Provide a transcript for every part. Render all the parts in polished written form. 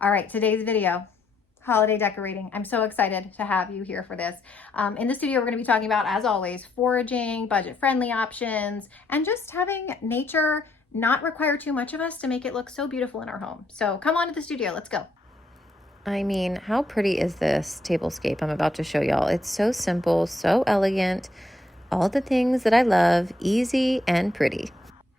All right, today's video, holiday decorating. I'm so excited to have you here for this. In the studio, we're going to be talking about, as always, foraging, budget-friendly options, and just having nature not require too much of us to make it look so beautiful in our home. So come on to the studio, let's go. I mean, how pretty is this tablescape I'm about to show y'all? It's so simple, so elegant, all the things that I love, easy and pretty.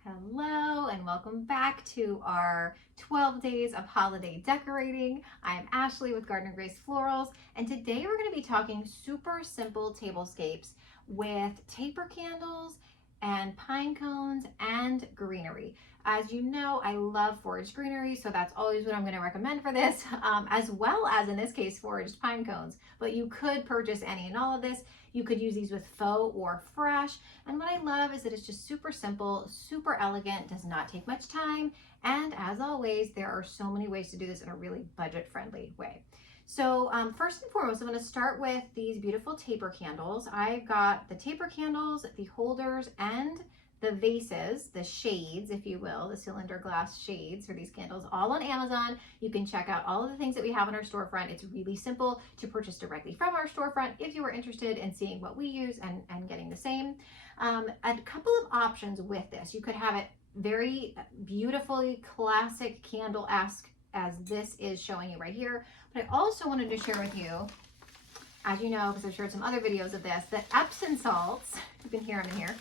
Hello and welcome back to our 12 days of holiday decorating. I am Ashley with Gardener Grace Florals, and today we're going to be talking super simple tablescapes with taper candles and pine cones and greenery. As you know, I love foraged greenery, so that's always what I'm going to recommend for this, as well as in this case foraged pine cones. But you could purchase any and all of this. You could use these with faux or fresh. And what I love is that it's just super simple, super elegant, does not take much time. And as always, there are so many ways to do this in a really budget-friendly way. So first and foremost, I'm going to start with these beautiful taper candles. I've got the taper candles, the holders, and the vases, the shades, if you will, the cylinder glass shades for these candles, all on Amazon. You can check out all of the things that we have on our storefront. It's really simple to purchase directly from our storefront if you are interested in seeing what we use and getting the same. A couple of options with this. You could have it very beautifully classic candle-esque as this is showing you right here. But I also wanted to share with you, as you know, because I've shared some other videos of this, that Epsom salts, you can hear them in here,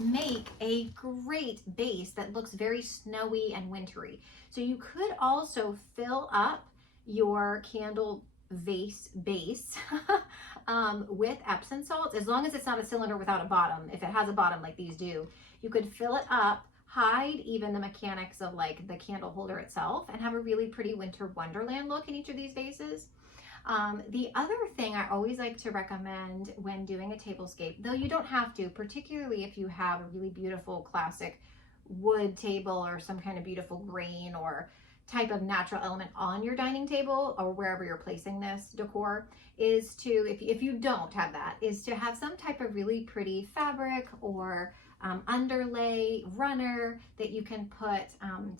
make a great base that looks very snowy and wintry. So you could also fill up your candle vase base with Epsom salts, as long as it's not a cylinder without a bottom. If it has a bottom like these do, you could fill it up, hide even the mechanics of like the candle holder itself, and have a really pretty winter wonderland look in each of these vases. The other thing I always like to recommend when doing a tablescape, though you don't have to, particularly if you have a really beautiful classic wood table or some kind of beautiful grain or type of natural element on your dining table or wherever you're placing this decor, is to, if you don't have that, is to have some type of really pretty fabric or underlay runner that you can put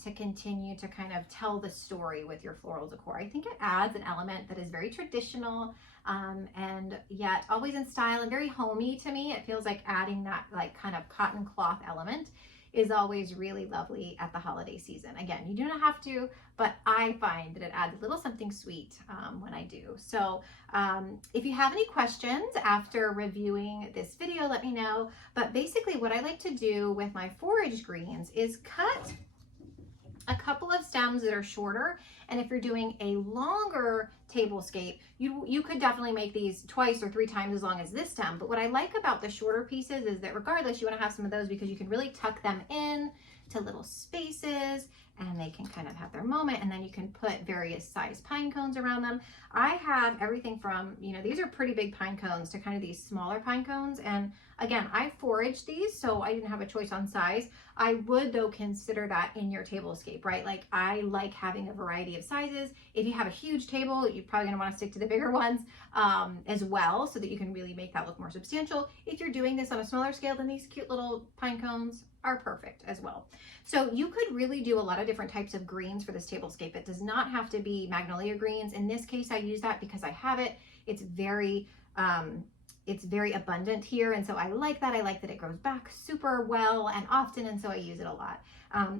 to continue to kind of tell the story with your floral decor. I think it adds an element that is very traditional and yet always in style and very homey to me. It feels like adding that like kind of cotton cloth element is always really lovely at the holiday season. Again, you do not have to, but I find that it adds a little something sweet when I do. So if you have any questions after reviewing this video, let me know. But basically what I like to do with my forage greens is cut a couple of stems that are shorter, and if you're doing a longer tablescape, you could definitely make these twice or three times as long as this stem. But what I like about the shorter pieces is that regardless, you want to have some of those because you can really tuck them in to little spaces and they can kind of have their moment, and then you can put various size pine cones around them. I have everything from, you know, these are pretty big pine cones to kind of these smaller pine cones, and again, I foraged these, so I didn't have a choice on size. I would, though, consider that in your tablescape, right? Like, I like having a variety of sizes. If you have a huge table, you're probably gonna wanna stick to the bigger ones as well, so that you can really make that look more substantial. If you're doing this on a smaller scale, then these cute little pine cones are perfect as well. So you could really do a lot of different types of greens for this tablescape. It does not have to be Magnolia greens. In this case, I use that because I have it. It's very abundant here, and so I like that. I like that it grows back super well and often, and so I use it a lot.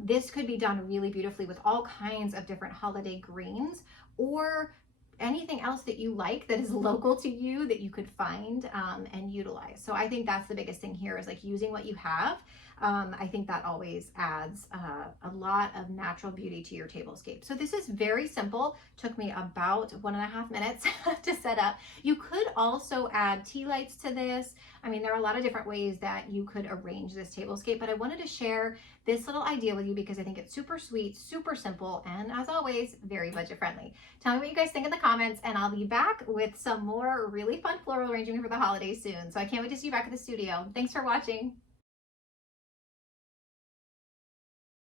This could be done really beautifully with all kinds of different holiday greens or anything else that you like that is local to you that you could find and utilize. So I think that's the biggest thing here, is like using what you have. I think that always adds a lot of natural beauty to your tablescape. So this is very simple. Took me about 1.5 minutes to set up. You could also add tea lights to this. I mean, there are a lot of different ways that you could arrange this tablescape, but I wanted to share this little idea with you because I think it's super sweet, super simple, and as always, very budget friendly. Tell me what you guys think in the comments, and I'll be back with some more really fun floral arranging for the holidays soon. So I can't wait to see you back at the studio. Thanks for watching.